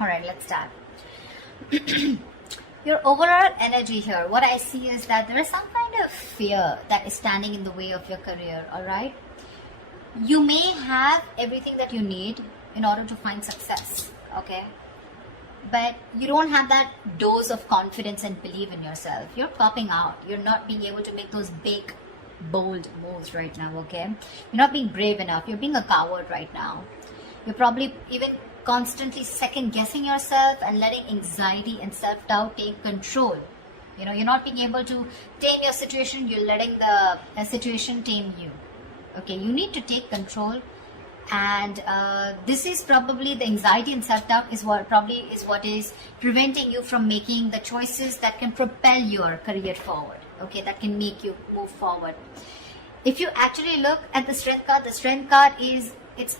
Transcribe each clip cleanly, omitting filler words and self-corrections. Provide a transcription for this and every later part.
All right, let's start. Your overall energy here, what I see is that there is some kind of fear that is standing in the way of your career. All right, you may have everything that you need in order to find success, okay, but you don't have that dose of confidence and belief in yourself. You're popping out. You're not being able to make those big, bold moves right now, okay? You're not being brave enough. You're being a coward right now. You're probably even constantly second guessing yourself and letting anxiety and self-doubt take control. You know, you're not being able to tame your situation. You're letting the situation tame you. Okay, you need to take control, and this is probably the anxiety and self-doubt is what is preventing you from making the choices that can propel your career forward. Okay, that can make you move forward. If you actually look at the strength card is, it's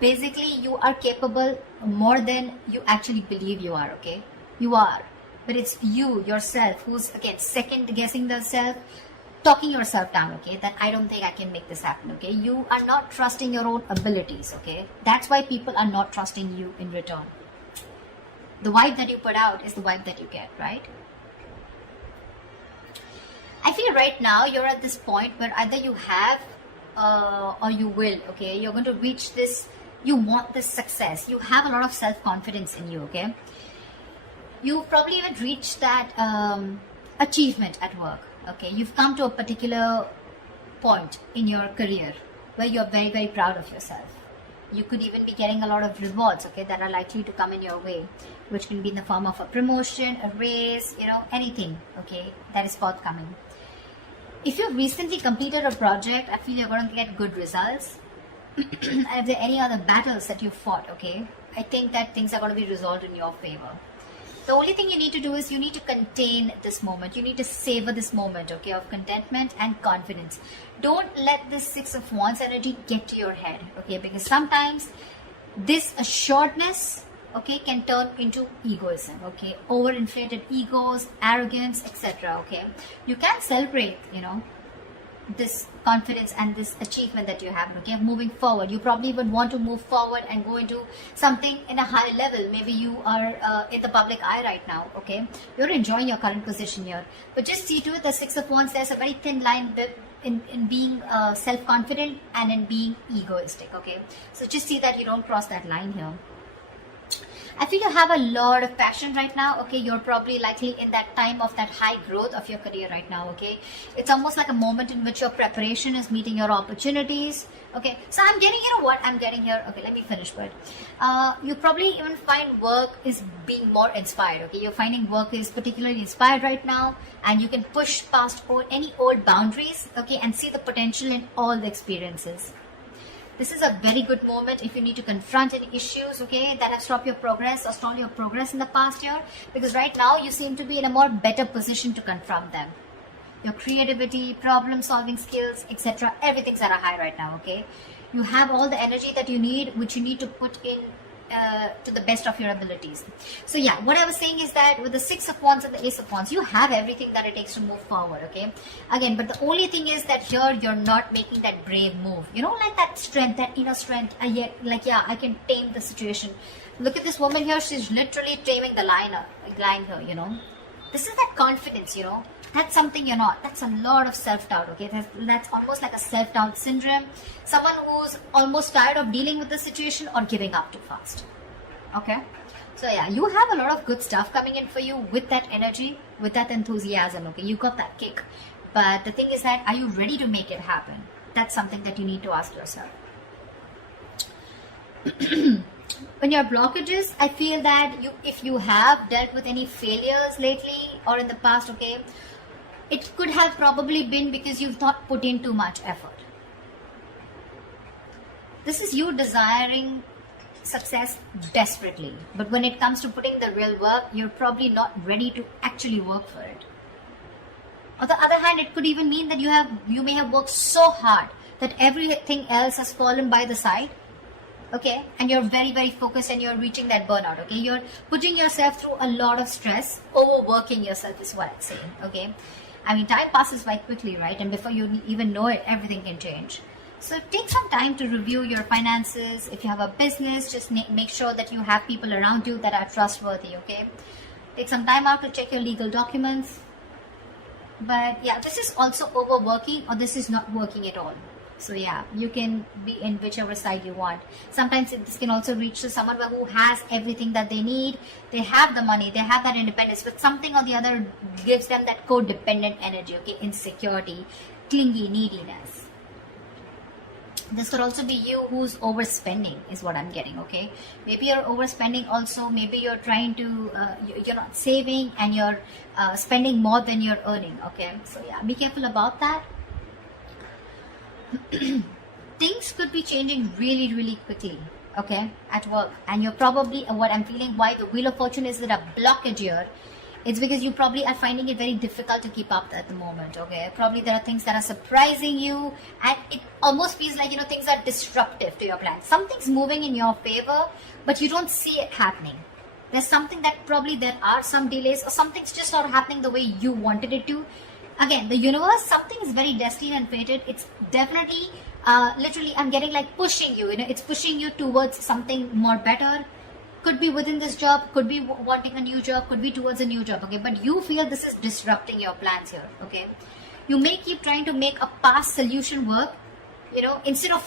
basically you are capable more than you actually believe you are. Okay, you are, but it's you yourself who's again second guessing the self, talking yourself down, okay, that I don't think I can make this happen, okay. You are not trusting your own abilities, okay. That's why people are not trusting you in return. The vibe that you put out is the vibe that you get, right? I feel right now you're at this point where either you have or you will, okay. You're going to reach this, you want this success. You have a lot of self-confidence in you, okay. You've probably even reached that achievement at work. Okay, you've come to a particular point in your career where you're very, very proud of yourself. You could even be getting a lot of rewards, okay, that are likely to come in your way, which can be in the form of a promotion, a raise, you know, anything, okay, that is forthcoming. If you've recently completed a project, I feel you're going to get good results. And if there are any other battles that you've fought, okay, I think that things are going to be resolved in your favor. The only thing you need to do is you need to contain this moment. You need to savor this moment, okay, of contentment and confidence. Don't let this Six of Wands energy get to your head, okay, because sometimes this assuredness, okay, can turn into egoism, okay, overinflated egos, arrogance, etc., okay. You can celebrate, you know, this confidence and this achievement that you have, okay, moving forward. You probably even want to move forward and go into something in a higher level. Maybe you are in the public eye right now, okay, you're enjoying your current position here, but just see to it, the Six of Wands, there's a very thin line in being self-confident and in being egoistic, okay. So just see that you don't cross that line here. I feel you have a lot of passion right now, okay. You're probably likely in that time of that high growth of your career right now, okay. It's almost like a moment in which your preparation is meeting your opportunities, okay. So I'm getting, you know what I'm getting here, okay, let me finish, but you probably even find work is being more inspired, okay. You're finding work is particularly inspired right now, and you can push past any old boundaries, okay, and see the potential in all the experiences. This is a very good moment if you need to confront any issues, okay, that have stopped your progress or stalled your progress in the past year, because right now you seem to be in a more better position to confront them. Your creativity, problem solving skills, etc., everything's at a high right now, okay. You have all the energy that you need, which you need to put in to the best of your abilities. So yeah, what I was saying is that with the Six of Wands and the Ace of Wands, you have everything that it takes to move forward, okay. Again, but the only thing is that here you're not making that brave move, you know, like that strength, that inner strength, like, yeah, I can tame the situation. Look at this woman here, she's literally taming the lion here, you know. This is that confidence, you know. That's something you're not. That's a lot of self-doubt, okay. That's almost like a self-doubt syndrome. Someone who's almost tired of dealing with the situation or giving up too fast, okay. So yeah, you have a lot of good stuff coming in for you with that energy, with that enthusiasm, okay. You got that kick, but the thing is that, are you ready to make it happen? That's something that you need to ask yourself. When your blockages, I feel that if you have dealt with any failures lately or in the past, okay, it could have probably been because you've not put in too much effort. This is you desiring success desperately, but when it comes to putting the real work, you're probably not ready to actually work for it. On the other hand, it could even mean that you may have worked so hard that everything else has fallen by the side, okay, and you're very, very focused and you're reaching that burnout, okay. You're putting yourself through a lot of stress, overworking yourself is what I'm saying, okay. I mean, time passes by quickly, right? And before you even know it, everything can change. So take some time to review your finances. If you have a business, just make sure that you have people around you that are trustworthy, okay? Take some time out to check your legal documents. But yeah, this is also overworking, or this is not working at all. So yeah, you can be in whichever side you want. Sometimes this can also reach to someone who has everything that they need. They have the money, they have that independence, but something or the other gives them that codependent energy, okay? Insecurity, clingy, neediness. This could also be you who's overspending, is what I'm getting, okay? Maybe you're overspending also. Maybe you're trying to, you're not saving and you're spending more than you're earning, okay? So yeah, be careful about that. Things could be changing really, really quickly, okay, at work. And you're probably, what I'm feeling, why the Wheel of Fortune is that a blockage here, it's because you probably are finding it very difficult to keep up at the moment, okay? Probably there are things that are surprising you, and it almost feels like, things are disruptive to your plans. Something's moving in your favor, but you don't see it happening. There's something that probably there are some delays, or something's just not happening the way you wanted it to. Again, the universe, something is very destined and fated. It's definitely, literally, I'm getting like pushing you, it's pushing you towards something more better. Could be within this job, could be wanting a new job, could be towards a new job, okay? But you feel this is disrupting your plans here, okay? You may keep trying to make a past solution work, instead of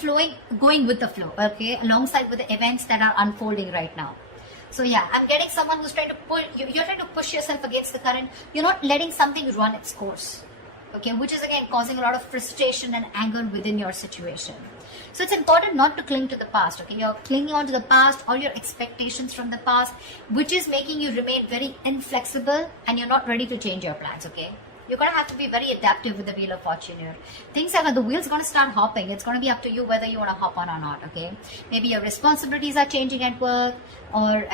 going with the flow, okay? Alongside with the events that are unfolding right now. So yeah, I'm getting someone who's trying to you're trying to push yourself against the current. You're not letting something run its course, okay? Which is again causing a lot of frustration and anger within your situation. So it's important not to cling to the past, okay? You're clinging on to the past or your expectations from the past, which is making you remain very inflexible and you're not ready to change your plans, okay? You're going to have to be very adaptive with the Wheel of Fortune here. Things are, the wheel's going to start hopping. It's going to be up to you whether you want to hop on or not, okay? Maybe your responsibilities are changing at work, or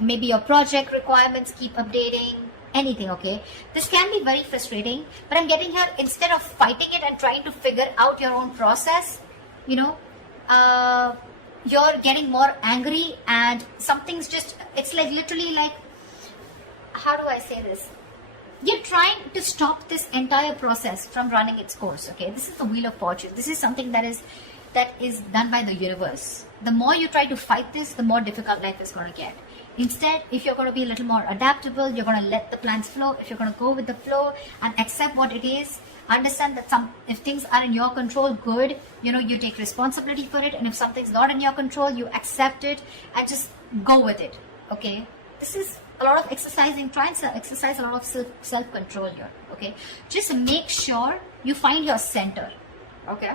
maybe your project requirements keep updating. Anything, okay? This can be very frustrating, but I'm getting here, instead of fighting it and trying to figure out your own process, you're getting more angry, and something's just, it's like literally like, how do I say this? You're trying to stop this entire process from running its course, okay? This is the Wheel of Fortune. This is something that is done by the universe. The more you try to fight this, the more difficult life is going to get. Instead, if you're going to be a little more adaptable, you're going to let the plans flow. If you're going to go with the flow and accept what it is, understand that if things are in your control, good, you take responsibility for it. And if something's not in your control, you accept it and just go with it, okay? This is a lot of exercising. Try and exercise a lot of self-control here, okay? Just make sure you find your center, okay?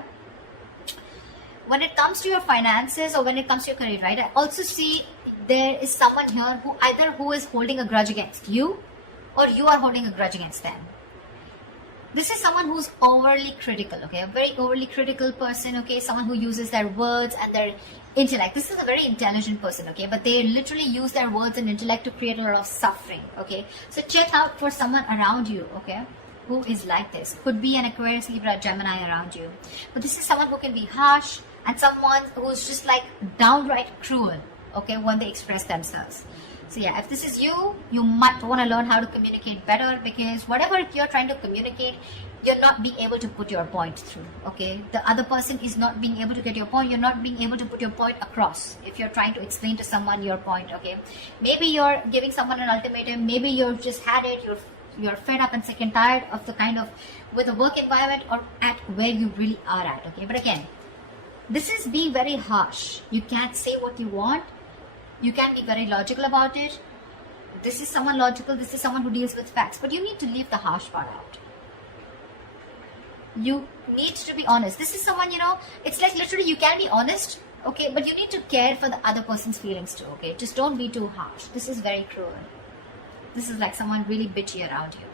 When it comes to your finances or when it comes to your career, right, I also see there is someone here who is holding a grudge against you, or you are holding a grudge against them. This is someone who's overly critical, okay? A very overly critical person, okay? Someone who uses their words and their intellect. This is a very intelligent person, okay? But they literally use their words and intellect to create a lot of suffering, okay? So check out for someone around you, okay, who is like this. Could be an Aquarius, Libra, Gemini around you. But this is someone who can be harsh and someone who's just like downright cruel, okay, when they express themselves. So yeah, if this is you, you might want to learn how to communicate better, because whatever you're trying to communicate, you're not being able to put your point through, okay? The other person is not being able to get your point. You're not being able to put your point across if you're trying to explain to someone your point, okay? Maybe you're giving someone an ultimatum. Maybe you've just had it. You're fed up and sick and tired of the kind of, with the work environment or at where you really are at, okay? But again, this is being very harsh. You can't say what you want. You can be very logical about it. This is someone logical. This is someone who deals with facts. But you need to leave the harsh part out. You need to be honest. This is someone, it's like literally you can be honest, okay? But you need to care for the other person's feelings too, okay? Just don't be too harsh. This is very cruel. This is like someone really bitchy around you.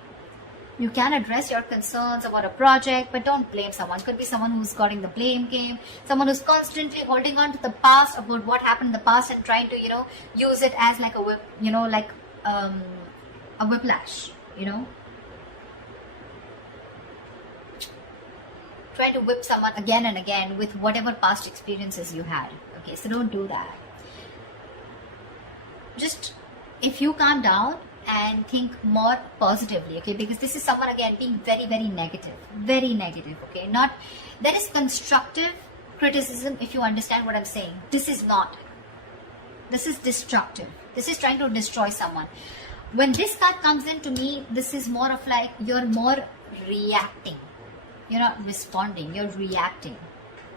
You can address your concerns about a project, but don't blame someone. Could be someone who's got in the blame game, someone who's constantly holding on to the past, about what happened in the past, and trying to, use it as like a whip, like a whiplash, Try to whip someone again and again with whatever past experiences you had. Okay, so don't do that. Just, if you calm down and think more positively, okay? Because this is someone, again, being very, very negative, okay? Not, there is constructive criticism, if you understand what I'm saying. This is not. This is destructive. This is trying to destroy someone. When this card comes in, to me, this is more of like you're more reacting. You're not responding, you're reacting.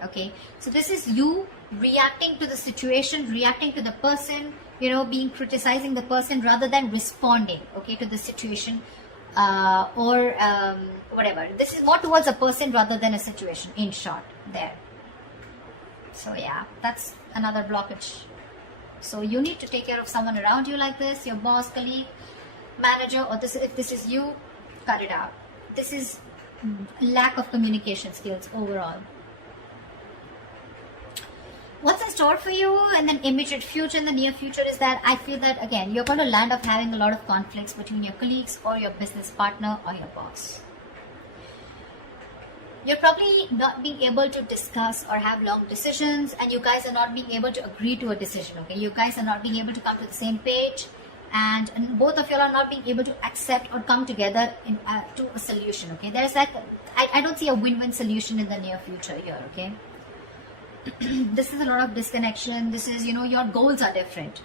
Okay, so this is you reacting to the situation, reacting to the person, you know, being criticizing the person rather than responding, okay, to the situation or whatever. This is more towards a person rather than a situation, in short, there. So yeah, that's another blockage. So you need to take care of someone around you like this, your boss, colleague, manager, or this, if this is you, cut it out. This is lack of communication skills overall. What's in store for you in the immediate future, in the near future, is that I feel that, again, you're going to land up having a lot of conflicts between your colleagues or your business partner or your boss. You're probably not being able to discuss or have long decisions, and you guys are not being able to agree to a decision, okay? You guys are not being able to come to the same page, and both of you are not being able to accept or come together to a solution, okay? There's like, I don't see a win-win solution in the near future here, okay? This is a lot of disconnection. This is, you know, your goals are different.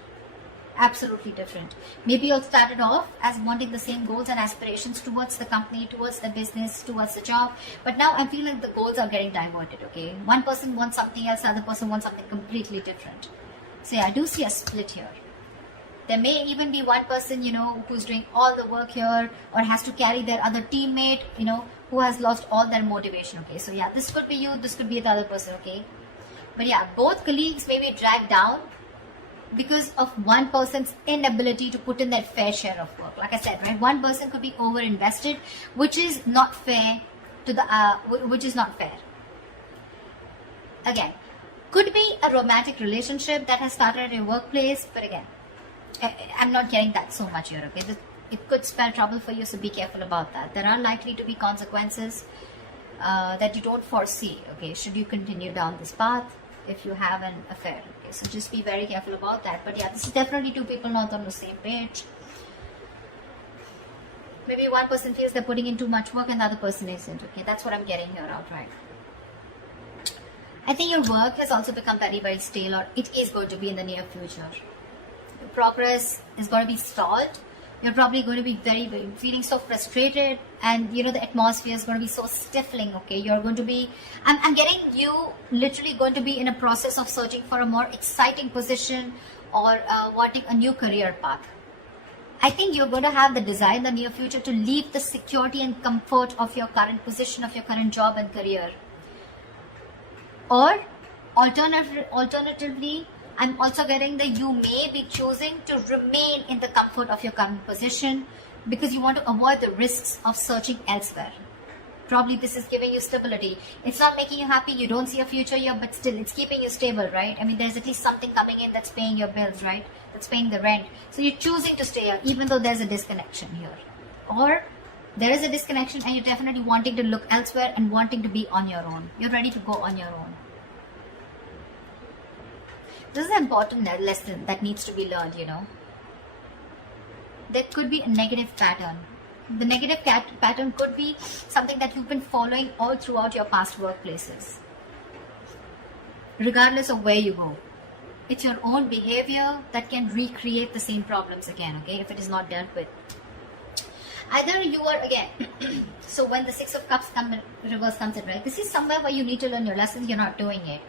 Absolutely different. Maybe you started off as wanting the same goals and aspirations towards the company, towards the business, towards the job. But now I feel like the goals are getting diverted, okay? One person wants something else, the other person wants something completely different. So yeah, I do see a split here. There may even be one person, you know, who's doing all the work here or has to carry their other teammate, you know, who has lost all their motivation, okay? So yeah, this could be you, this could be the other person, okay? But yeah, both colleagues may be dragged down because of one person's inability to put in their fair share of work. Like I said, right? One person could be over-invested, which is not fair to the, which is not fair. Again, could be a romantic relationship that has started at your workplace, but again, I'm not getting that so much here, okay? It could spell trouble for you, so be careful about that. There are likely to be consequences that you don't foresee, okay? Should you continue down this path if you have an affair, okay? So just be very careful about that. But yeah, this is definitely two people not on the same page. Maybe one person feels they're putting in too much work and the other person isn't, okay? That's what I'm getting here outright. I think your work has also become very, very stale, or it is going to be in the near future. Your progress is going to be stalled. You're probably going to be very, very feeling so frustrated, and you know the atmosphere is going to be so stifling, okay? You're going to be, I'm getting you literally going to be in a process of searching for a more exciting position or wanting a new career path. I think you're going to have the desire in the near future to leave the security and comfort of your current position, of your current job and career. Or alternatively, I'm also getting that you may be choosing to remain in the comfort of your current position because you want to avoid the risks of searching elsewhere. Probably this is giving you stability. It's not making you happy, you don't see a future here, but still it's keeping you stable, right? I mean, there's at least something coming in that's paying your bills, right? That's paying the rent. So you're choosing to stay here even though there's a disconnection here. Or there is a disconnection and you're definitely wanting to look elsewhere and wanting to be on your own. You're ready to go on your own. This is an important lesson that needs to be learned, you know. There could be a negative pattern. The negative pattern could be something that you've been following all throughout your past workplaces. Regardless of where you go. It's your own behavior that can recreate the same problems again, okay, if it is not dealt with. Either you are, again, so when the Six of Cups reverse comes in, right, this is somewhere where you need to learn your lessons, you're not doing it.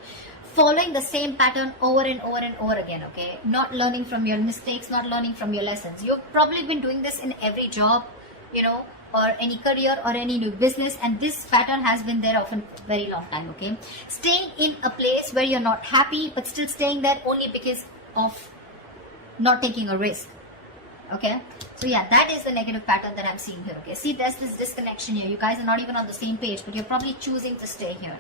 Following the same pattern over and over and over again, okay? Not learning from your mistakes, not learning from your lessons. You've probably been doing this in every job, you know, or any career or any new business, and this pattern has been there for a very long time, okay? Staying in a place where you're not happy, but still staying there only because of not taking a risk, okay? So yeah, that is the negative pattern that I'm seeing here, okay? See, there's this disconnection here. You guys are not even on the same page, but you're probably choosing to stay here.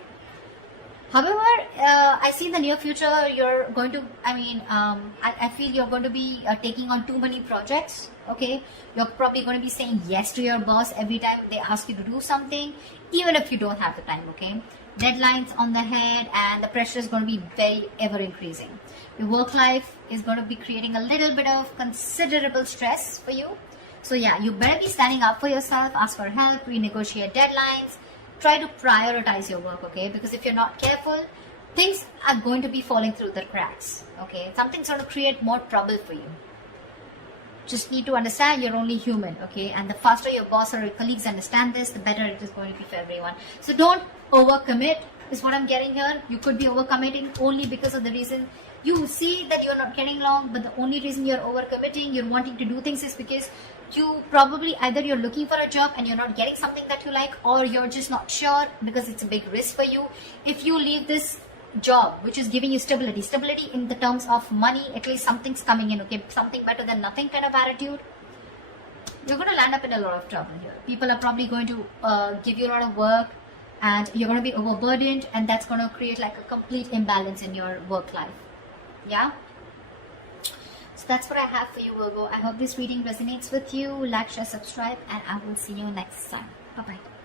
However, I see in the near future you're going to, I feel you're going to be taking on too many projects, okay? You're probably going to be saying yes to your boss every time they ask you to do something, even if you don't have the time, okay? Deadlines on the head, and the pressure is going to be very ever increasing. Your work life is going to be creating a little bit of considerable stress for you. So yeah, you better be standing up for yourself, ask for help, renegotiate deadlines, try to prioritize your work, okay? Because if you're not careful, things are going to be falling through the cracks, okay? Something's going to create more trouble for you. Just need to understand you're only human, okay? And the faster your boss or your colleagues understand this, the better it is going to be for everyone. So don't overcommit is what I'm getting here. You could be overcommitting only because of the reason you see that you're not getting along, but the only reason you're overcommitting, you're wanting to do things is because you probably either you're looking for a job and you're not getting something that you like, or you're just not sure because it's a big risk for you. If you leave this job which is giving you stability in the terms of money, at least something's coming in, okay, something better than nothing kind of attitude, you're going to land up in a lot of trouble here. People are probably going to give you a lot of work and you're going to be overburdened, and that's going to create like a complete imbalance in your work life. Yeah, so that's what I have for you, Virgo. I hope this reading resonates with you. Like, share, subscribe, and I will see you next time. Bye bye.